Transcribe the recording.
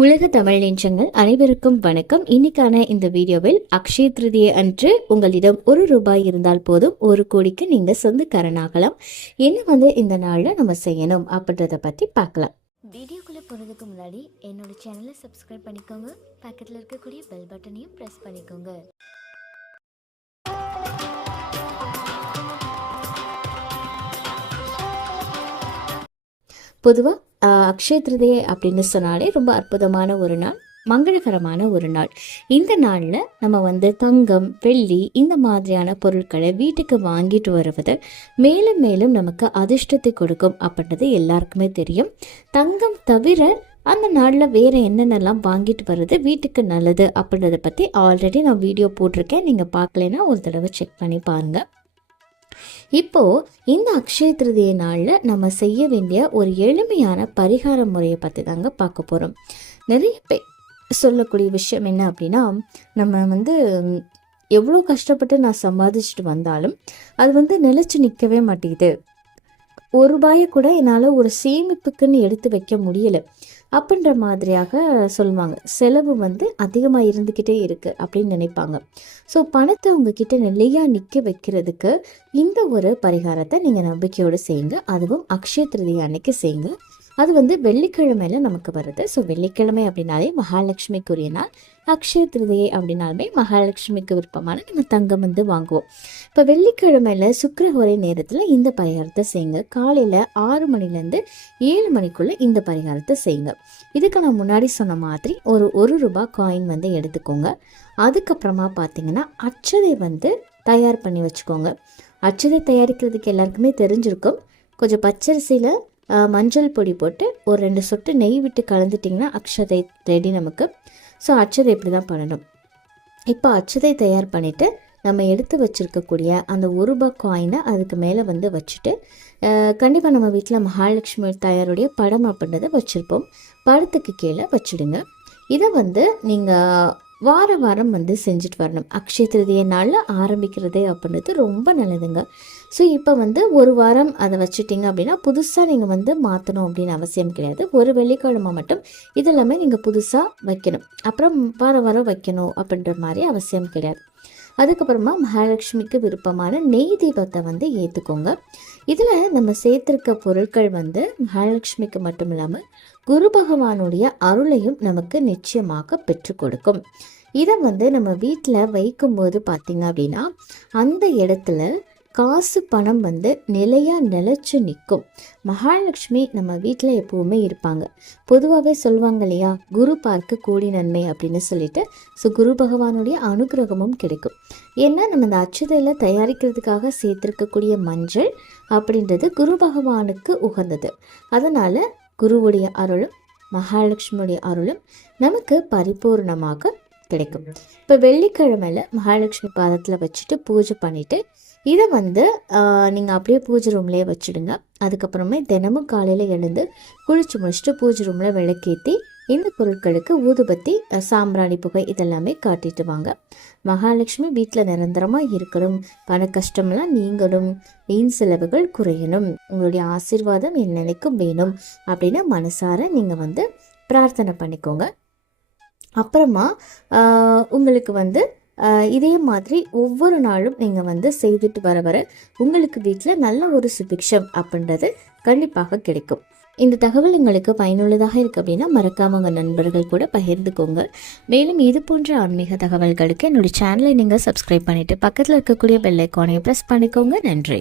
உலக தமிழ் நெஞ்சங்கள் அனைவருக்கும் வணக்கம். இன்னைக்கான இந்த வீடியோவில் அக்ஷய திருதியை அன்று உங்களிடம் ஒரு ரூபாய் இருந்தால் போதும் ஒரு கோடிக்கு நீங்க சொந்தக்காரனாகலாம். என்ன வந்து இந்த நாள்ல நம்ம செய்யணும் அப்படின்றத பத்தி பார்க்கலாம். வீடியோக்குள்ளே போகிறதுக்கு முன்னாடி என்னோட சேனலை சப்ஸ்கிரைப் பண்ணிக்கோங்க. பக்கத்தில் இருக்கக்கூடிய பெல் பட்டனையும் ப்ரெஸ் பண்ணிக்கோங்க. பொதுவா ஆஹ், அக்ஷய திருதியை அப்படின்னு சொன்னாலே ரொம்ப அற்புதமான ஒரு நாள் மங்களகரமான ஒரு நாள். இந்த நாளில் நம்ம வந்து தங்கம் வெள்ளி இந்த மாதிரியான பொருட்களை வீட்டுக்கு வாங்கிட்டு வருவது மேலும் மேலும் நமக்கு அதிர்ஷ்டத்தை கொடுக்கும் அப்படின்றது எல்லாருக்குமே தெரியும். தங்கம் தவிர அந்த நாளில் வேறு என்னென்னலாம் வாங்கிட்டு வர்றது வீட்டுக்கு நல்லது அப்படின்றத பற்றி ஆல்ரெடி நான் வீடியோ போட்டிருக்கேன். நீங்கள் பார்க்கலைன்னா ஒரு தடவை செக் பண்ணி பாருங்கள் இப்போ இந்த அக்ஷய திருதிய நாளில் நம்ம செய்ய வேண்டிய ஒரு எளிமையான பரிகார முறையை பற்றி தாங்க பார்க்க போகிறோம் நிறைய பேர் சொல்லக்கூடிய விஷயம் என்ன அப்படின்னா நம்ம வந்து எவ்வளோ கஷ்டப்பட்டு நான் சம்பாதிச்சுட்டு வந்தாலும் அது வந்து நிலைச்சு நிற்கவே மாட்டேங்குது. ஒரு ரூபாயை கூட என்னால் ஒரு சேமிப்புக்குன்னு எடுத்து வைக்க முடியல. அப்படின்ற மாதிரியாக சொல்லுவாங்க. செலவு வந்து அதிகமாக இருந்துக்கிட்டே இருக்குது அப்படின்னு நினைப்பாங்க. ஸோ பணத்தை உங்ககிட்ட நிலையாக நிற்க வைக்கிறதுக்கு இந்த ஒரு பரிகாரத்தை நீங்கள் நம்பிக்கையோடு செய்யுங்க. அதுவும் அக்ஷய திருதி அன்னைக்கு செய்யுங்க. அது வந்து வெள்ளிக்கிழமையில நமக்கு வருது. ஸோ வெள்ளிக்கிழமை அப்படின்னாலே மகாலட்சுமிக்குரிய நாள். அக்ஷய திருதியை அப்படின்னாலுமே மகாலட்சுமிக்கு விருப்பமான நம்ம தங்கம் வந்து வாங்குவோம். இப்போ வெள்ளிக்கிழமையில சுக்கரஹோரை நேரத்தில் இந்த பரிகாரத்தை செய்யுங்க. காலையில் ஆறு மணிலேருந்து ஏழு மணிக்குள்ளே இந்த பரிகாரத்தை செய்யுங்க. இதுக்கு நான் முன்னாடி சொன்ன மாதிரி ஒரு ஒரு ரூபாய் காயின் வந்து எடுத்துக்கோங்க. அதுக்கப்புறமா பார்த்தீங்கன்னா அச்சதை வந்து தயார் பண்ணி வச்சுக்கோங்க. அச்சதை தயாரிக்கிறதுக்கு எல்லாருக்குமே தெரிஞ்சிருக்கும். கொஞ்சம் பச்சரிசியில் மஞ்சள் பொடி போட்டு ஒரு ரெண்டு சொட்டு நெய் விட்டு கலந்துட்டிங்கன்னா அக்ஷதை ரெடி நமக்கு ஸோ அச்சதை இப்படி தான் பண்ணணும். இப்போ அச்சதை தயார் பண்ணிவிட்டு நம்ம எடுத்து வச்சிருக்கக்கூடிய அந்த ஒரு ரூபாய் காயினை அதுக்கு மேலே வந்து வச்சுட்டு கண்டிப்பாக நம்ம வீட்டில் மகாலட்சுமி தாயாருடைய படம் அப்படின்றத வச்சுருப்போம். படத்துக்கு கீழே வச்சுடுங்க. இதை வந்து நீங்கள் வார வாரம் வந்து செஞ்சுட்டு வரணும். அக்ஷய திருதிய நாளில் ஆரம்பிக்கிறது அப்படின்றது ரொம்ப நல்லதுங்க. ஸோ இப்போ வந்து ஒரு வாரம் அதை வச்சுட்டிங்க அப்படின்னா புதுசாக நீங்கள் வந்து மாற்றணும் அப்படின்னு அவசியம் கிடையாது. ஒரு வெள்ளிக்கிழமை மட்டும் இதெல்லாமே நீங்கள் புதுசாக வைக்கணும். அப்புறம் வார வாரம் வைக்கணும் அப்படின்ற மாதிரி அவசியம் கிடையாது. அதுக்கப்புறமா மகாலட்சுமிக்கு விருப்பமான நெய் தீபத்தை வந்து ஏற்றுக்கோங்க இதில் நம்ம சேர்த்துருக்க பொருட்கள் வந்து மகாலட்சுமிக்கு மட்டும் இல்லாமல் குரு பகவானுடைய அருளையும் நமக்கு நிச்சயமாக பெற்று கொடுக்கும். இதை வந்து நம்ம வீட்டில் வைக்கும்போது பார்த்திங்க அப்படின்னா அந்த இடத்துல காசு பணம் வந்து நிலையாக நிலைச்சு நிற்கும். மகாலட்சுமி நம்ம வீட்டில் எப்பவுமே இருப்பாங்க. பொதுவாகவே சொல்லுவாங்க இல்லையா? குரு பார்க்க கூடி நன்மை அப்படின்னு சொல்லிட்டு ஸோ குரு பகவானுடைய அனுகிரகமும் கிடைக்கும். ஏன்னா நம்ம இந்த அச்சுதையில் தயாரிக்கிறதுக்காக சேர்த்துருக்கக்கூடிய மஞ்சள் அப்படின்றது குரு பகவானுக்கு உகந்தது. அதனால் குருவுடைய அருளும் மகாலட்சுமியுடைய அருளும் நமக்கு பரிபூர்ணமாக கிடைக்கும். இப்போ வெள்ளிக்கிழமையில மகாலட்சுமி பாதத்தில் வச்சுட்டு பூஜை பண்ணிட்டு இதை வந்து நீங்கள் அப்படியே பூஜை ரூம்லேயே வச்சுடுங்க. அதுக்கப்புறமே தினமும் காலையில் எழுந்து குளிச்சு முடிச்சுட்டு பூஜை ரூமில் விளக்கேற்றி இந்த பொருட்களுக்கு ஊதுபத்தி சாம்பிராணி புகை இதெல்லாமே காட்டிட்டு வாங்க. மகாலட்சுமி வீட்டில் நிரந்தரமாக இருக்கணும். பண கஷ்டம்லாம் நீங்களும் வீண் செலவுகள் குறையணும். உங்களுடைய ஆசீர்வாதம் என் நிலைக்கும் வேணும் அப்படின்னு மனசார நீங்கள் வந்து பிரார்த்தனை பண்ணிக்கோங்க. அப்புறமா உங்களுக்கு வந்து இதே மாதிரி ஒவ்வொரு நாளும் நீங்கள் வந்து செய்துட்டு வர வர உங்களுக்கு வீட்டில் நல்ல ஒரு சுபிக்ஷம் அப்படின்றது கண்டிப்பாக கிடைக்கும். இந்த தகவல் உங்களுக்கு பயனுள்ளதாக இருக்கு அப்படின்னா மறக்காம உங்கள் நண்பர்கள் கூட பகிர்ந்துக்கோங்க. மேலும் இது போன்ற ஆன்மீக தகவல்களுக்கு என்னுடைய சேனலை நீங்கள் சப்ஸ்கிரைப் பண்ணிவிட்டு பக்கத்தில் இருக்கக்கூடிய பெல் ஐக்கானையும் ப்ரெஸ் பண்ணிக்கோங்க. நன்றி.